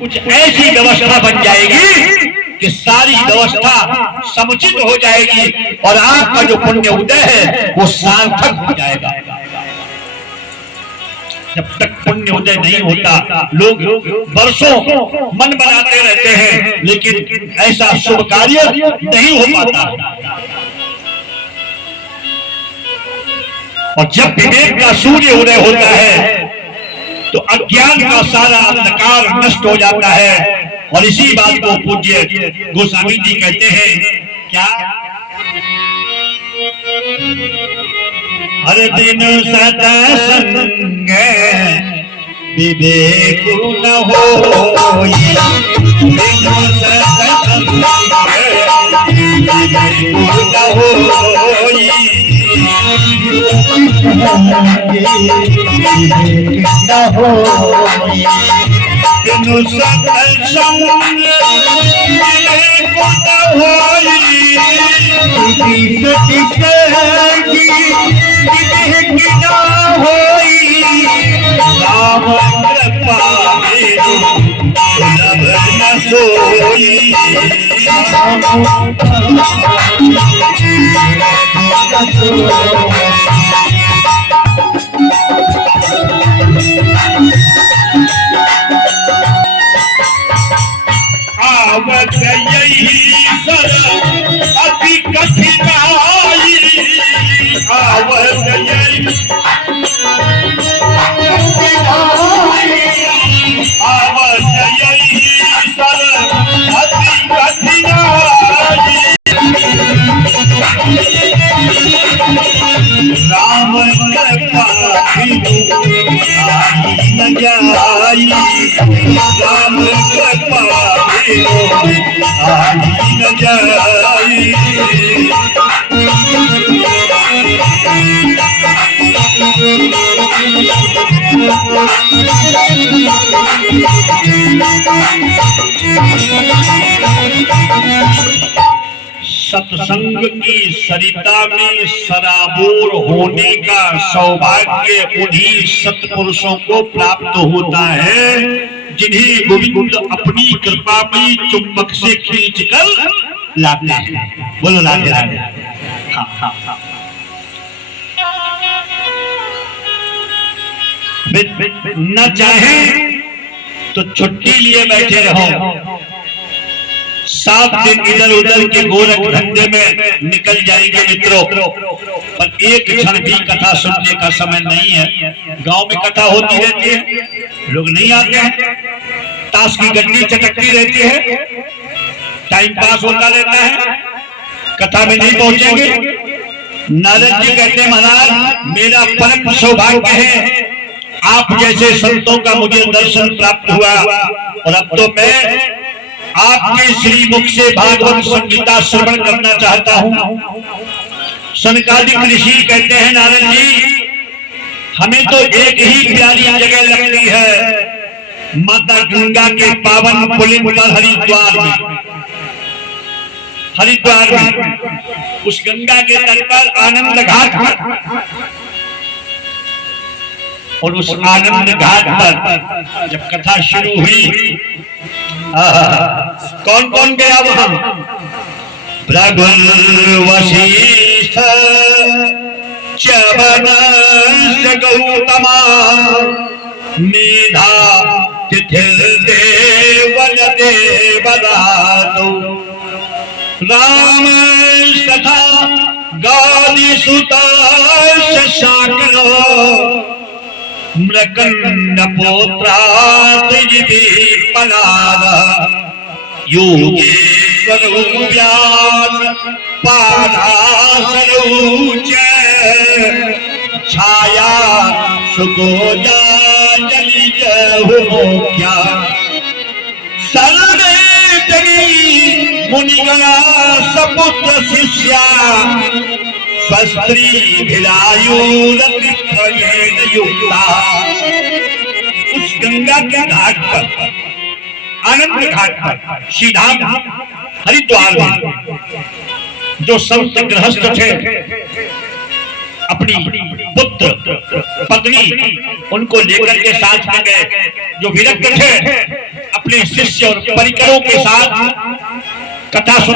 कुछ ऐसी व्यवस्था बन जाएगी कि सारी व्यवस्था समुचित हो जाएगी और आपका जो पुण्य उदय है वो सार्थक हो जाएगा। जब तक पुण्य उदय नहीं होता लोग वर्षों मन बनाते रहते हैं, लेकिन ऐसा शुभ कार्य नहीं हो पाता। और जब विवेक का सूर्य उदय होता है तो अज्ञान का सारा अंधकार नष्ट हो जाता है। और इसी बात को पूज्य गोस्वामी जी कहते हैं क्या, हर दिन सत्संग विवेक न होई, दिन सत्संग विवेक न होई, बिनु सत्संग विवेक न होई, राम कृपा सुलभ न सोई। आवत यही सर अति कठिनाई, आवत यही सर अति कठिनाई, राम कृपा न जाई, राम कृपा न जाई। सत्संग की सरिता में सराबोर होने का सौभाग्य उन्हीं सत्पुरुषों को प्राप्त होता है जिन्हें गोविंद अपनी कृपा में चुंबक से खींच कर लाते हैं। बोलो राधे राधे। हाँ हाँ हाँ। न चाहे तो छुट्टी लिए बैठे रहो, 7 दिन इधर उधर के गोरख धंधे में निकल जाएंगे मित्रों, पर एक क्षण भी कथा सुनने का समय नहीं है। गांव में कथा होती रहती है, लोग नहीं आते हैं, ताश की गड्डी चटकती रहती है, टाइम पास होता रहता है, कथा में नहीं पहुंचेंगे। नारद जी कहते हैं महाराज मेरा परम सौभाग्य है आप जैसे संतों का मुझे दर्शन प्राप्त हुआ, और अब तो मैं आपके श्री मुख से भागवत संगीता श्रवण करना चाहता हूँ। सनकादिक ऋषि कहते हैं नारद जी हमें तो एक ही प्यारी जगह लगती है, माता गंगा के पावन पुलिन पर हरिद्वार में उस गंगा के तट पर आनंद घाट पर, और उस आनंद घाट पर जब कथा शुरू हुई कौन कौन गया वहां? भृगु वशिष्ठ च्यवन गौतमा मेधा तिथिर देवन देवदातु राम तथा गादी सुता शशाकरो मृकंड पोत्रादिपनाद योगेश्वर व्यास पाराशरूच छाया सुगोजा जलि जहुमुख्या सर्वे जगी मुनिगणा सपुत्र शिष्या स्वस्त्री युक्ता। उस गंगा के घाट पर आनंद घाट पर सीधा हरिद्वार में जो संत गृहस्थ थे अपनी पुत्र पत्नी उनको लेकर के साथ में गए, जो विरक्त थे अपने अपने शिष्य और परिकरों के साथ कथा सुन